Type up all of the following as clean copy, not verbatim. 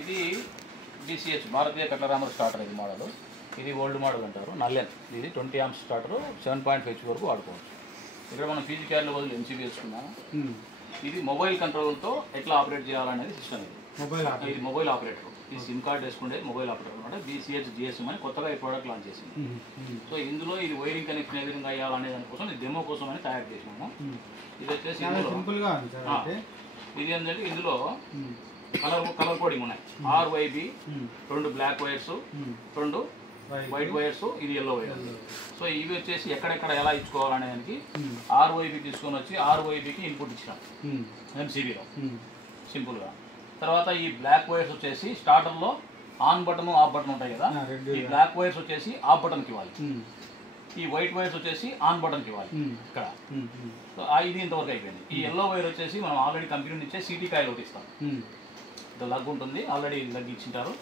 ఇది BCH భారతీయ కట్లరామర్ starter ఇది model. ఇది ఓల్డ్ మోడల్ అంటారు. నల్లెన్ ఇది 20 amps స్టార్టర్ 7.5 HP వరకు వాడుకోవచ్చు. ఇక్కడ మనం ఫీజీ క్యార్లో వదిలి MCB వేసుకున్నాము. ఇది మొబైల్ కంట్రోల్తో ఎట్లా ఆపరేట్ చేయాలనేది సిస్టమ్. ఇది మొబైల్ ఆపరేటర్. ఈ సిమ్ కార్డ్ వేసుకుంటే మొబైల్ ఆపరేటర్ అనమాట. BCH GSM అని కొత్తగా ఈ ప్రోడక్ట్ లాంచ్ చేసింది. సో ఇందులో ఇది వైరింగ్ కనెక్షన్ ఏ విధంగా అయ్యాలనే దానికోసం ఇది డెమో కోసం అని తయారు చేసినాము. ఇది వచ్చేసి ఇది ఏంటంటే ఇందులో కలర్ కోడింగ్ ఉన్నాయి. RYB 2 black wires, 2 white wires, ఇది ఎల్లో వైర్. సో ఇవి వచ్చేసి ఎక్కడెక్కడ ఎలా ఇచ్చుకోవాలనే దానికి RYB తీసుకొని వచ్చి RYBకి ఇన్పుట్ ఇచ్చినాం MCBలో సింపుల్గా. తర్వాత ఈ బ్లాక్ వైర్స్ వచ్చేసి స్టార్టర్లో ఆన్ బటన్ ఆఫ్ బటన్ ఉంటాయి కదా, ఈ బ్లాక్ వైర్స్ వచ్చేసి ఆఫ్ బటన్కి ఇవ్వాలి. ఈ వైట్ వైర్స్ వచ్చేసి ఆన్ బటన్కి ఇవ్వాలి ఇక్కడ. సో ఇది ఇంతవరకు అయిపోయింది. ఈ ఎల్లో వైర్ వచ్చేసి మనం ఆల్రెడీ కంపెనీ నుంచే CT కాయలు ఒకటి ఇస్తాం. ఇట్లా లగ్ ఉంటుంది, ఆల్రెడీ లగ్ ఇచ్చింటారు.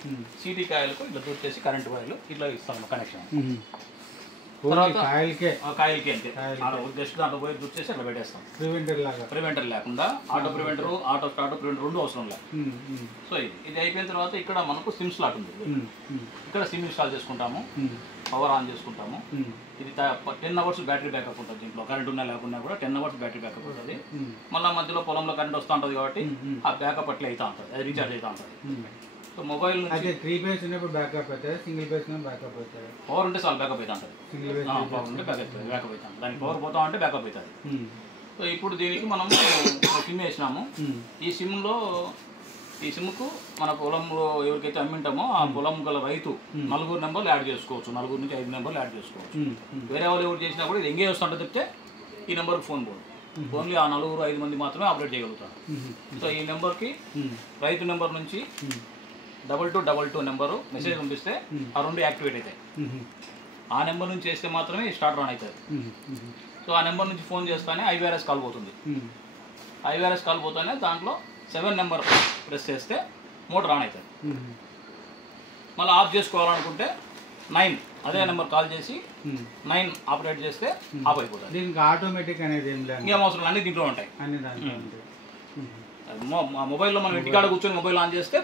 CT కాయలకు ఇట్లా వచ్చేసి కరెంట్ వైర్లు ఇట్లా ఇస్తాం కనెక్షన్. కాయలకి అంతే, జస్ట్ దాంట్లో వైర్ వచ్చేసి అట్లా పెట్టేస్తాం. ప్రివెంటర్ లేకుండా auto preventer, auto start preventer రెండు అవసరం లేదు. సో ఇది అయిపోయిన తర్వాత ఇక్కడ మనకు సిమ్ స్లాట్ ఉంది. ఇక్కడ సిమ్ ఇన్స్టాల్ చేసుకుంటాము, పవర్ ఆన్ చేసుకుంటాము. ఇది 10 hours బ్యాటరీ బ్యాకప్ ఉంటుంది. దీంట్లో కరెంట్ ఉన్నా లేకున్నా కూడా 10 hours బ్యాటరీ బ్యాకప్ ఉంటుంది. మళ్ళీ మధ్యలో పొలంలో కరెంట్ వస్తూ ఉంటుంది కాబట్టి ఆ బ్యాకప్ అట్లా అవుతూ ఉంటుంది, అది రీఛార్జ్ అవుతూ ఉంటుంది. సో మొబైల్ నుంచి 3 phase ఉన్నప్పుడు బ్యాకప్ అవుతుంది, సింగిల్ phase బ్యాకప్ అవుతుంది. పవర్ ఉంటే చాలా బ్యాకప్ అవుతా ఉంటుంది, పవర్ ఉంటే బ్యాకప్ అవుతుంది. దానికి పవర్ పోతా ఉంటే బ్యాకప్ అవుతుంది. సో ఇప్పుడు దీనికి మనం సిమ్ వేసినాము. ఈ సిమ్కు మన పొలంలో ఎవరికైతే అమ్మింటామో ఆ పొలం గల రైతు 4 నెంబర్లు యాడ్ చేసుకోవచ్చు, 4 నుంచి 5 నెంబర్లు యాడ్ చేసుకోవచ్చు. వేరే వాళ్ళు ఎవరు చేసినా కూడా ఇది ఎంగేజ్ వస్తుంటే చెప్తే ఈ నెంబర్కి ఫోన్ పోదు. ఓన్లీ ఆ 4-5 మంది మాత్రమే ఆపరేట్ చేయగలుగుతారు. సో ఈ నెంబర్కి రైతు నెంబర్ నుంచి 2222 నెంబరు మెసేజ్ పంపిస్తే ఆ 2 యాక్టివేట్ అవుతాయి. ఆ నెంబర్ నుంచి చేస్తే మాత్రమే స్టార్ట్ ఆన్ అవుతుంది. సో ఆ నెంబర్ నుంచి ఫోన్ చేస్తానే IVRS కాల్ పోతుంది. IVRS కాల్ పోతానే దాంట్లో 7 నెంబర్ ప్రెస్ చేస్తే మోటార్ ఆన్ అవుతుంది. మళ్ళీ ఆఫ్ చేసుకోవాలనుకుంటే 9 అదే నెంబర్ కాల్ చేసి 9 ఆపరేట్ చేస్తే ఆఫ్ అయిపోతుంది. దీనికి ఆటోమేటిక్ అనేది ఇంకేం అవసరం, అన్ని దీంట్లో ఉంటాయి. మొబైల్లో మనం ఇంటికాడ కూర్చొని మొబైల్ ఆన్ చేస్తే